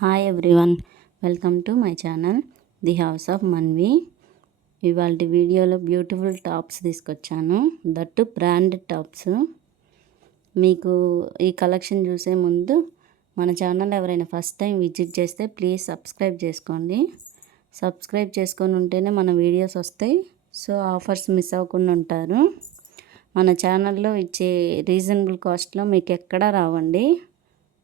Hi everyone, welcome to my channel the house of Manvi. ఇవాళ వీడియోలో beautiful tops తీసుకొచ్చాను, that branded tops. మీకు ఈ కలెక్షన్ చూసే ముందు మన ఛానల్ ఎవరైనా ఫస్ట్ టైం విజిట్ చేస్తే ప్లీజ్ సబ్స్క్రైబ్ చేసుకోండి. సబ్స్క్రైబ్ చేసుకొని ఉంటేనే మన వీడియోస్ వస్తాయి, సో ఆఫర్స్ మిస్ అవ్వకుండా ఉంటారు. మన ఛానల్లో ఇచ్చే రీజనబుల్ కాస్ట్లో మీకు ఎక్కడా రావండి.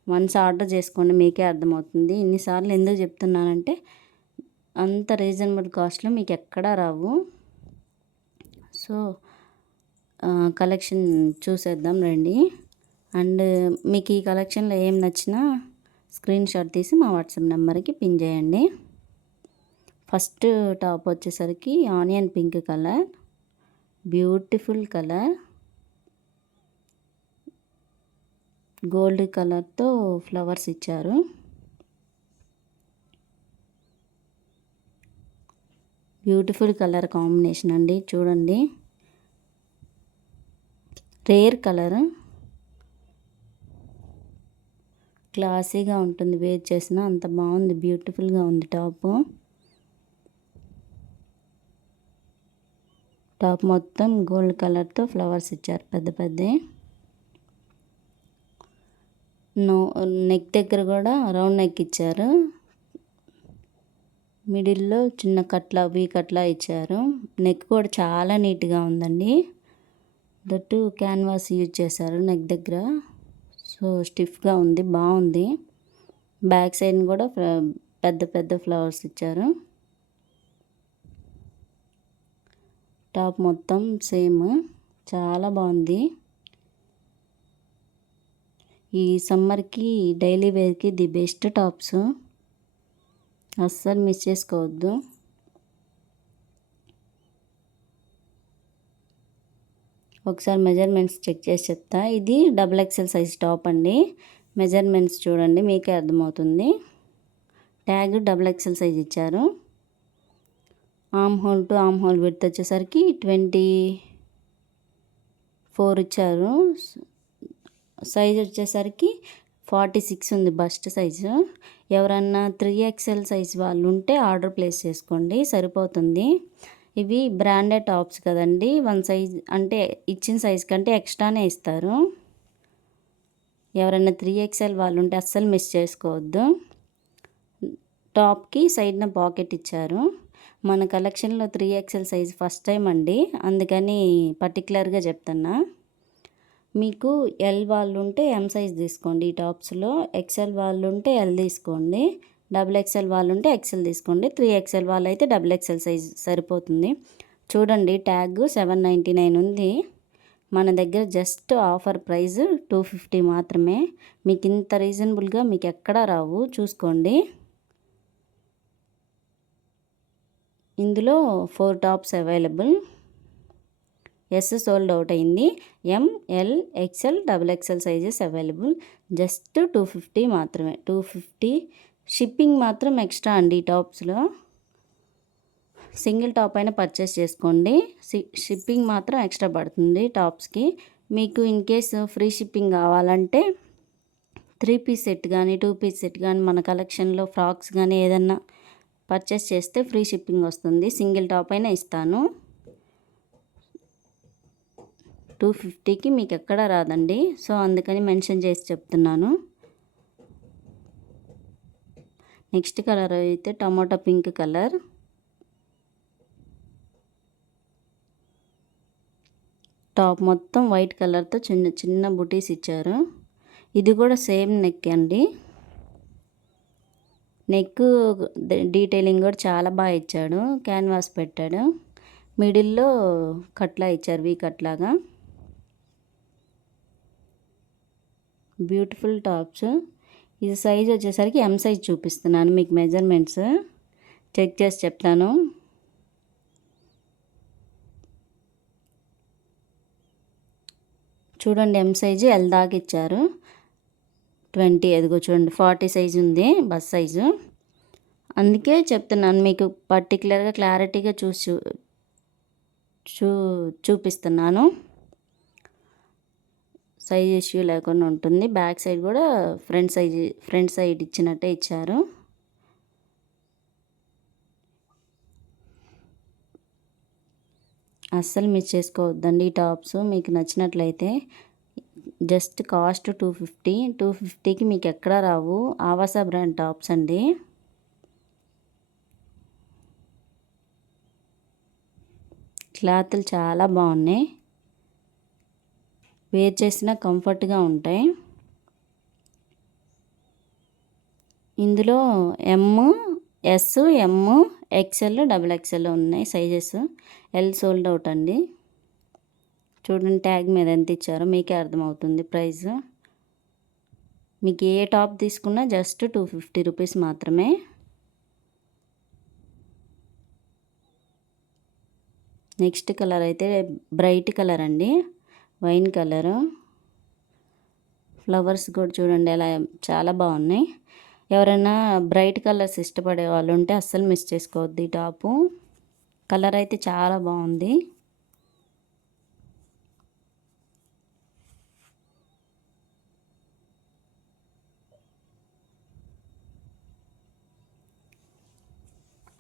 వన్స్ ఆర్డర్ చేసుకోండి, మీకే అర్థమవుతుంది. ఇన్నిసార్లు ఎందుకు చెప్తున్నానంటే అంత రీజనబుల్ కాస్ట్లో మీకు ఎక్కడా రావు. సో కలెక్షన్ చూసేద్దాం రండి. అండ్ మీకు ఈ కలెక్షన్లో ఏం నచ్చినా స్క్రీన్ షాట్ తీసి మా వాట్సాప్ నెంబర్కి పిన్ చేయండి. ఫస్ట్ టాప్ వచ్చేసరికి onion pink colour, beautiful colour, gold కలర్తో ఫ్లవర్స్ ఇచ్చారు. బ్యూటిఫుల్ కలర్ కాంబినేషన్ అండి, చూడండి. రేర్ కలర్, క్లాసీగా ఉంటుంది, వేర్ చేసిన అంత బాగుంది, బ్యూటిఫుల్గా ఉంది టాప్. టాప్ మొత్తం గోల్డ్ కలర్తో ఫ్లవర్స్ ఇచ్చారు పెద్ద పెద్ద. నెక్ దగ్గర కూడా రౌండ్ నెక్ ఇచ్చారు, మిడిల్లో చిన్న కట్లా వీ కట్లా ఇచ్చారు. నెక్ కూడా చాలా నీట్గా ఉందండి, దట్టు క్యాన్వాస్ యూజ్ చేశారు నెక్ దగ్గర, సో స్టిఫ్గా ఉంది, బాగుంది. బ్యాక్ సైడ్ కూడా పెద్ద పెద్ద ఫ్లవర్స్ ఇచ్చారు. టాప్ మొత్తం సేమ్, చాలా బాగుంది. ఈ సమ్మర్కి డైలీ వేర్కి ది బెస్ట్ టాప్స్, అస్సలు మిస్ చేసుకోవద్దు. ఒకసారి మెజర్మెంట్స్ చెక్ చేసి చెప్తా. ఇది XXL సైజ్ టాప్ అండి. మెజర్మెంట్స్ చూడండి, మీకే అర్థమవుతుంది. ట్యాగ్ XXL సైజ్ ఇచ్చారు. Arm whole to arm whole width వచ్చేసరికి 24 ఇచ్చారు. సైజ్ వచ్చేసరికి 46 ఉంది, బస్ట్ సైజు. ఎవరన్నా 3XL సైజ్ వాళ్ళు ఉంటే ఆర్డర్ ప్లేస్ చేసుకోండి, సరిపోతుంది. ఇవి బ్రాండెడ్ టాప్స్ కదండి, 1 సైజ్ అంటే ఇచ్చిన సైజ్ కంటే ఎక్స్ట్రానే ఇస్తారు. ఎవరైనా 3XL వాళ్ళు ఉంటే అస్సలు మిస్ చేసుకోవద్దు. టాప్కి సైడ్న పాకెట్ ఇచ్చారు. మన కలెక్షన్లో 3XL సైజ్ ఫస్ట్ టైం అండి, అందుకని పర్టికులర్గా చెప్తున్నా. మీకు ఎల్ వాళ్ళు ఉంటే ఎం సైజ్ తీసుకోండి ఈ టాప్స్లో, XL వాళ్ళు ఉంటే ఎల్ తీసుకోండి, XXL వాళ్ళు ఉంటే XL తీసుకోండి, 3XL వాళ్ళు అయితే XXL సైజ్ సరిపోతుంది. చూడండి, ట్యాగ్ 799 ఉంది. మన దగ్గర జస్ట్ ఆఫర్ ప్రైస్ 250 మాత్రమే. మీకు ఇంత రీజనబుల్గా మీకు ఎక్కడా రావు, చూసుకోండి. ఇందులో 4 tops available. S sold out అయింది. ML XL XXL sizes available. Just 250 మాత్రమే, 250. షిప్పింగ్ మాత్రం ఎక్స్ట్రా అండి ఈ టాప్స్లో. సింగిల్ టాప్ అయినా పర్చేస్ చేసుకోండి, షిప్పింగ్ మాత్రం ఎక్స్ట్రా పడుతుంది టాప్స్కి. మీకు ఇన్ కేసు ఫ్రీ షిప్పింగ్ కావాలంటే 3 పీస్ సెట్ కానీ 2 పీస్ సెట్ కానీ మన కలెక్షన్లో ఫ్రాక్స్ కానీ ఏదన్నా పర్చేస్ చేస్తే ఫ్రీ షిప్పింగ్ వస్తుంది. సింగిల్ టాప్ అయినా ఇస్తాను. 250కి మీకు ఎక్కడ రాదండి, సో అందుకని మెన్షన్ చేసి చెప్తున్నాను. నెక్స్ట్ కలర్ అయితే టమాటా పింక్ కలర్. టాప్ మొత్తం వైట్ కలర్తో చిన్న చిన్న బుటీస్ ఇచ్చారు. ఇది కూడా సేమ్ నెక్ అండి. నెక్ డీటెయిలింగ్ కూడా చాలా బాగా ఇచ్చాడు, క్యాన్వాస్ పెట్టాడు. మిడిల్లో కట్లా ఇచ్చారు, వీ కట్లాగా. Beautiful tops. ఇది సైజ్ వచ్చేసరికి ఎం సైజ్ చూపిస్తున్నాను, మీకు మెజర్మెంట్స్ చెక్ చేసి చెప్తాను. చూడండి, ఎం సైజు ఎల్ దాకా ఇచ్చారు. 20 ఎదుగో చూడండి, 40 సైజు ఉంది బస్ సైజు. అందుకే చెప్తున్నాను, మీకు పర్టికులర్గా క్లారిటీగా చూపిస్తున్నాను. సైజ్ ఇష్యూ లేకుండా ఉంటుంది. బ్యాక్ సైడ్ కూడా ఫ్రంట్ సైడ్ ఇచ్చినట్టే ఇచ్చారు. అస్సలు మిస్ చేసుకోవద్దండి ఈ టాప్స్. మీకు నచ్చినట్లయితే జస్ట్ కాస్ట్ 250. 250కి మీకు ఎక్కడా రావు. ఆవాస బ్రాండ్ టాప్స్ అండి. క్లాత్లు చాలా బాగున్నాయి. వేర్ చేసినా కంఫర్ట్గా ఉంటాయి. ఇందులో ఎస్, ఎమ్, ఎక్సెల్, XXL ఉన్నాయి సైజెస్. ఎల్ సోల్డ్ అవుట్ అండి. చూడండి ట్యాగ్ మీద ఎంత ఇచ్చారో మీకే అర్థమవుతుంది ప్రైస్. మీకు ఏ టాప్ తీసుకున్నా జస్ట్ 250 రూపీస్ మాత్రమే. నెక్స్ట్ కలర్ అయితే బ్రైట్ కలర్ అండి, వైన్ కలరు. ఫ్లవర్స్ కూడా చూడండి ఎలా చాలా బాగున్నాయి. ఎవరైనా బ్రైట్ కలర్స్ ఇష్టపడే వాళ్ళు ఉంటే అస్సలు మిస్ చేసుకోవద్దు ఈ టాపు. కలర్ అయితే చాలా బాగుంది.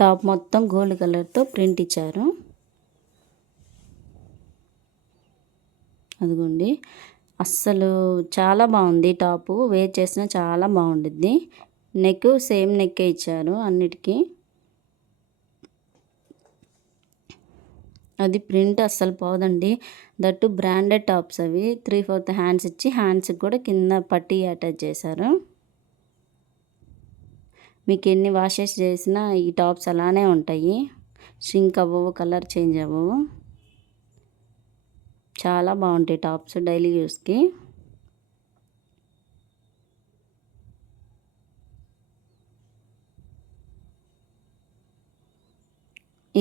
టాప్ మొత్తం గోల్డ్ కలర్తో ప్రింట్ ఇచ్చారు. అదిగోండి అస్సలు చాలా బాగుంది టాపు. వేర్ చేసినా చాలా బాగుంటుంది. నెక్ సేమ్ నెక్కే ఇచ్చారు అన్నిటికీ. అది ప్రింట్ అస్సలు పోదండి. దట్టు బ్రాండెడ్ టాప్స్ అవి. 3/4 హ్యాండ్స్ ఇచ్చి హ్యాండ్స్కి కూడా కింద పట్టీ అటాచ్ చేశారు. మీకు ఎన్ని వాషెస్ చేసినా ఈ టాప్స్ అలానే ఉంటాయి. ష్రింక్ అవ్వవు, కలర్ చేంజ్ అవ్వవు. చాలా బాగుంటాయి టాప్స్ డైలీ యూస్కి.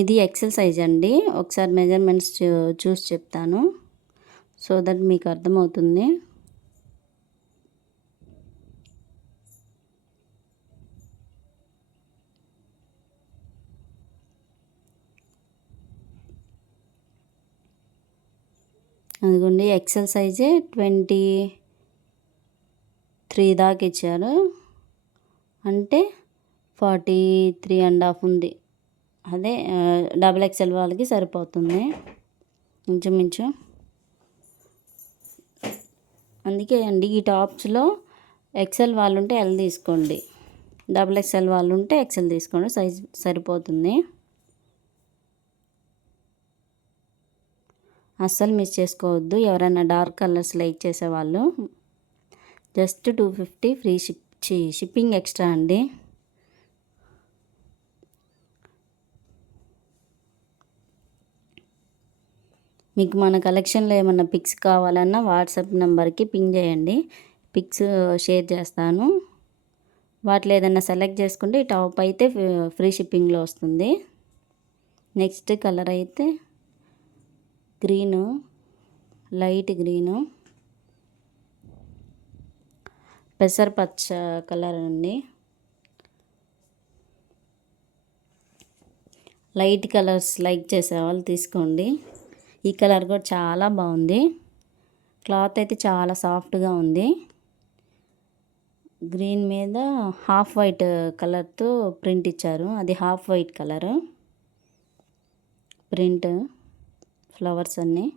ఇది ఎక్సెల్ సైజ్ అండి. ఒకసారి మెజర్మెంట్స్ చూసి చెప్తాను సో దట్ మీకు అర్థమవుతుంది. అదిగోండి ఎక్సెల్ సైజే 23 దాకా ఇచ్చారు. అంటే 43.5 ఉంది. అదే XXL వాళ్ళకి సరిపోతుంది ఇంచుమించు. అందుకే అండి ఈ టాప్స్లో ఎక్సెల్ వాళ్ళు ఉంటే ఎల్ తీసుకోండి, XXL వాళ్ళు ఉంటే ఎక్సెల్ తీసుకోండి, సైజ్ సరిపోతుంది. అస్సలు మిస్ చేసుకోవద్దు. ఎవరైనా డార్క్ కలర్స్ లైక్ చేసేవాళ్ళు. జస్ట్ 250 ఫ్రీ షిప్పింగ్ ఎక్స్ట్రా అండి. మీకు మన కలెక్షన్లో ఏమన్నా పిక్స్ కావాలన్నా వాట్సాప్ నెంబర్కి పింగ్ చేయండి, పిక్స్ షేర్ చేస్తాను. వాటిలో ఏదైనా సెలెక్ట్ చేసుకుంటే ఈ టాప్ అయితే ఫ్రీ షిప్పింగ్లో వస్తుంది. నెక్స్ట్ కలర్ అయితే గ్రీను, లైట్ గ్రీను, పెసరపచ్చ కలర్ అండి. లైట్ కలర్స్ లైక్ చేసేవాళ్ళు తీసుకోండి. ఈ కలర్ కూడా చాలా బాగుంది. క్లాత్ అయితే చాలా సాఫ్ట్గా ఉంది. గ్రీన్ మీద హాఫ్ వైట్ కలర్తో ప్రింట్ ఇచ్చారు. అది half white colour print, flowers అన్నీ.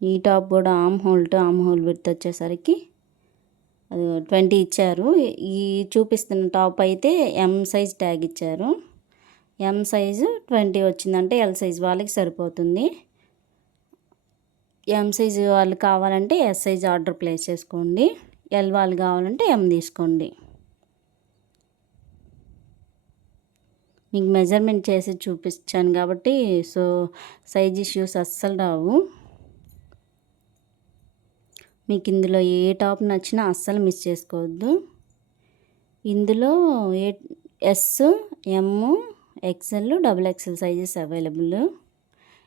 ఈ టాప్ కూడా ఆమ్ హోల్ విడ్త్ వచ్చేసరికి అది 20 ఇచ్చారు. ఈ చూపిస్తున్న టాప్ అయితే ఎం సైజ్ ట్యాగ్ ఇచ్చారు. ఎం సైజు 20 వచ్చిందంటే ఎల్ సైజ్ వాళ్ళకి సరిపోతుంది. ఎం సైజు వాళ్ళు కావాలంటే ఎస్ సైజ్ ఆర్డర్ ప్లేస్ చేసుకోండి. ఎల్ వాళ్ళు కావాలంటే ఎం తీసుకోండి. మీకు మెజర్మెంట్ చేసి చూపించాను కాబట్టి సో సైజ్ ఇష్యూస్ అస్సలు రావు. మీకు ఇందులో ఏ టాప్ నచ్చినా అస్సలు మిస్ చేసుకోవద్దు. ఇందులో ఎస్, ఎమ్, XXL, XXL sizes available.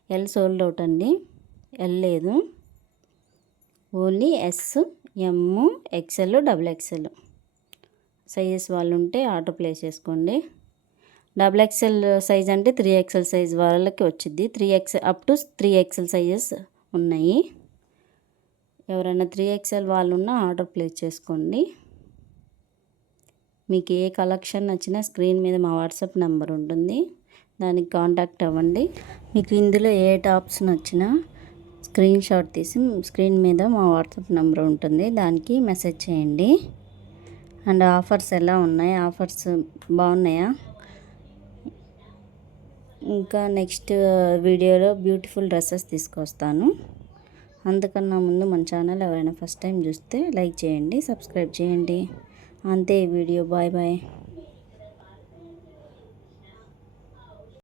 L sold out అండి, ఎల్ లేదు. ఓన్లీ ఎస్, ఎమ్, XXL, XXL సైజెస్ వాళ్ళు ఉంటే ఆర్డర్ ప్లేస్ చేసుకోండి. XXL సైజ్ అంటే 3XL సైజ్ వాళ్ళకి వచ్చింది. 3XL up to 3XL sizes ఉన్నాయి. ఎవరైనా 3XL వాళ్ళు ఉన్నా ఆర్డర్ ప్లేస్ చేసుకోండి. మీకు ఏ కలెక్షన్ నచ్చినా స్క్రీన్ మీద మా వాట్సాప్ నెంబర్ ఉంటుంది, దానికి కాంటాక్ట్ అవ్వండి. మీకు ఇందులో ఏ టాప్స్ నచ్చినా స్క్రీన్ షాట్ తీసి స్క్రీన్ మీద మా వాట్సాప్ నెంబర్ ఉంటుంది, దానికి మెసేజ్ చేయండి. అండ్ ఆఫర్స్ ఎలా ఉన్నాయి, ఆఫర్స్ బాగున్నాయా? ఇంకా నెక్స్ట్ వీడియోలో బ్యూటిఫుల్ డ్రెస్సెస్ తీసుకొస్తాను. అంతకన్నా ముందు మన ఛానల్ ఎవరైనా ఫస్ట్ టైం చూస్తే లైక్ చేయండి, సబ్స్క్రైబ్ చేయండి. అంతే ఈ వీడియో. Bye bye.